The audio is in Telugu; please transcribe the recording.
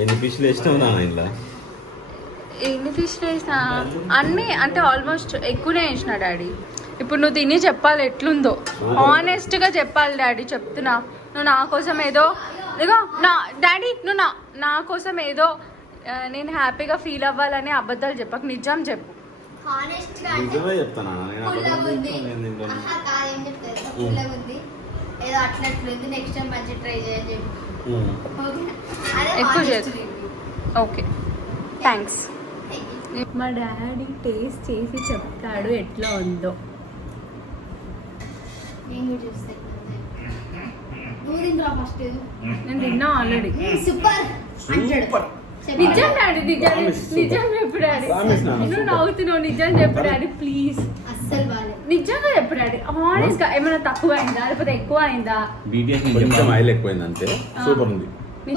ఎన్ని ఫిష్లు వేసినావు నా ఇంట్లో? ఎన్ని ఫిష్లు వేసినా అన్నీ అంటే ఆల్మోస్ట్ ఎక్కువనే వేసిన డాడీ. ఇప్పుడు నువ్వు తిని చెప్పాలి ఎట్లుందో, ఆనెస్ట్గా చెప్పాలి డాడీ. చెప్తున్నా, నువ్వు నా కోసం ఏదో ఇదిగో నా డాడీ, నువ్వు నా కోసం ఏదో నేను హ్యాపీగా ఫీల్ అవ్వాలని అబద్ధాలు చెప్పకు, నిజం చెప్పు. నిజమే చెప్తానా? ఎక్కువ చేయకు. Okay, thanks. మా డాడీ టేస్ట్ చేసి చెప్తాడు ఎట్లా ఉందో. నేను తిన్నా ఆల్రెడీ. నిజం డాడీ, నిజం చెప్పు డాడీ. నువ్వు నవ్వుతున్నావు, నిజం చెప్పు డాడీ ప్లీజ్. నిజంగా చెప్పు డాడీ, ఆనెస్ట్ గా. ఏమైనా తక్కువ అయిందా లేకపోతే ఎక్కువ అయిందా? కొంచెం ఆయిల్ ఎక్కువైంది అంతే. సూపర్ ఉంది.